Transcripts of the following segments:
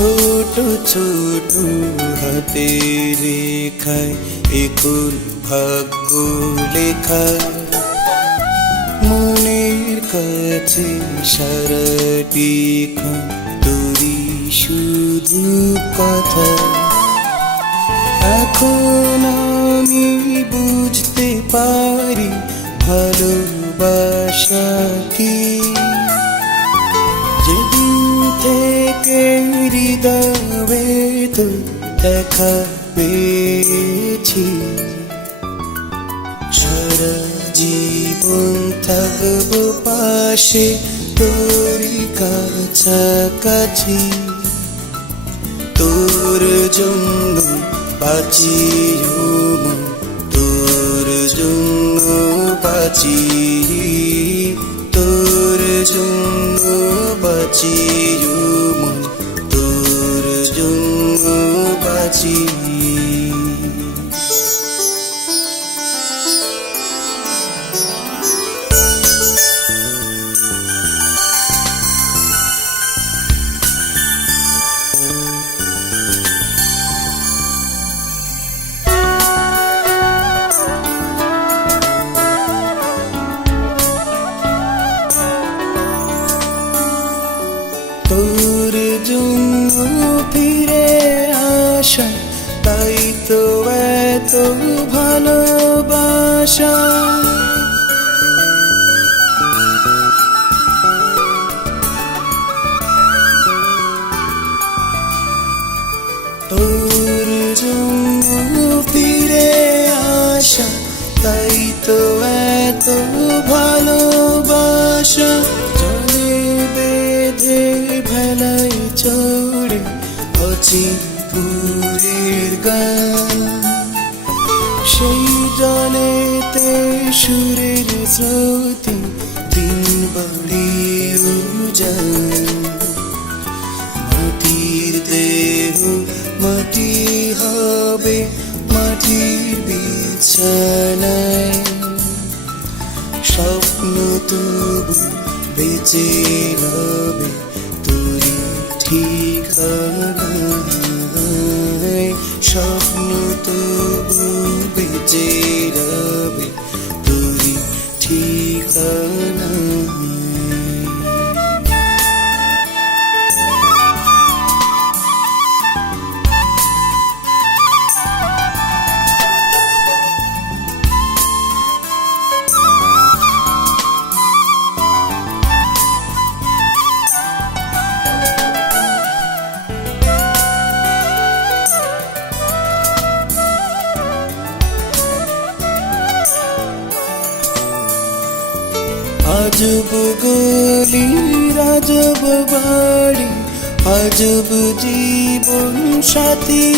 ছোট ছোট হাতে রেখায় একুল ভাগ্য লেখা, মনের কাছে সারাটি তোরই শুধু কথা। এখন আমি বুঝতে পারি ভালোবাসা কি, যেদিন থেকে হৃদয়ে তো দেখা পেয়েছি। সারা জীবন থাকবো পাশে তোরই কাছাকাছি, তোর জন্য বাঁচি মন, তোর জন্য বাঁচি, তোর জন্য বাঁচি মন, তোর জন্য বাঁচি। তোর জন্য ফিরে আসা, তাই তো এত ভালোবাসা। তোর জন্য ফিরে আসা, তাই তো এত ভালোবাসা। জলে বেঁধে ভেলায় চড়ে অচিপুরের গান, সেই জলেতে সুরের স্রোতে দিন বাড়িয়ে যায়। মাটির দেহ মাটি হবে, মাটির বিছানায় স্বপ্ন তবু বেঁচে রবে তোরই ঠিকানায়। স্বপ্ন তবু বেঁচে রবে তোরই ঠিকানায়। আজব গলি রাজব বাড়ি, আজব জীবন সাথী।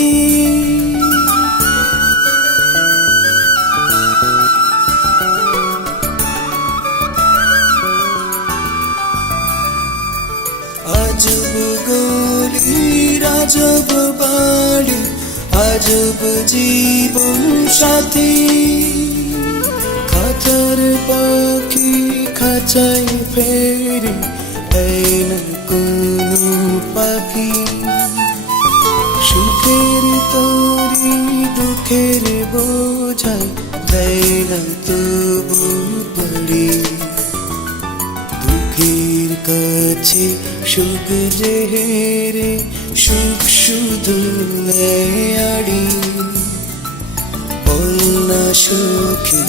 আজব গলি রাজব বাড়ি, আজব জীবন সাথী। খাঁচার পাখি খাঁচায় ফেরে, এই না কোনো পাখি। সুখের তরি দুঃখের বোঝায়, দেয় না তবু পারি। দুঃখের কাছে সুখ যে হেরে, সুখ শুধু নেয়ারি। বল না সুখী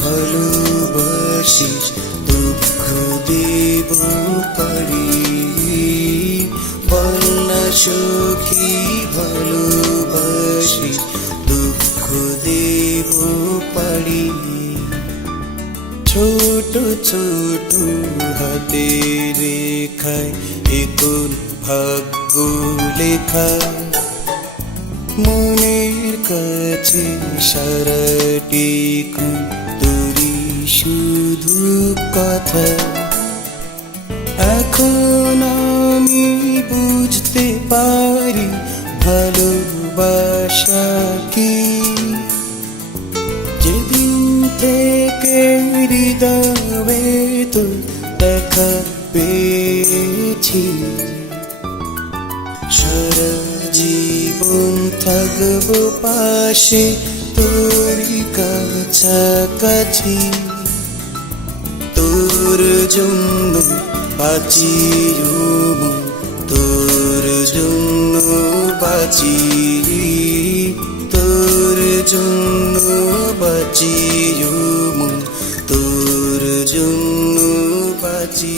ভালোবাসিস, দুঃখ দেব পারি। বল না সুখী ভালোবাসিস, দুঃখ দেব পারি। ছোট ছোট হাতে রেখায় একুল ভাগ্য লেখা, মনের কাছে সারাটি তোরই শুধু কথা। এখন আমি বুঝতে পারি ভালোবাসা কি, যেদিন থেকে হৃদয়ে তো দেখা পেয়েছি। সারা জীবন থাকবো পাশে তোরই কাছাকাছি তোর জন্য বাঁচি মন তোর জন্য বাঁচি তোর জন্য বাঁচি মন তোর জন্য বাঁচি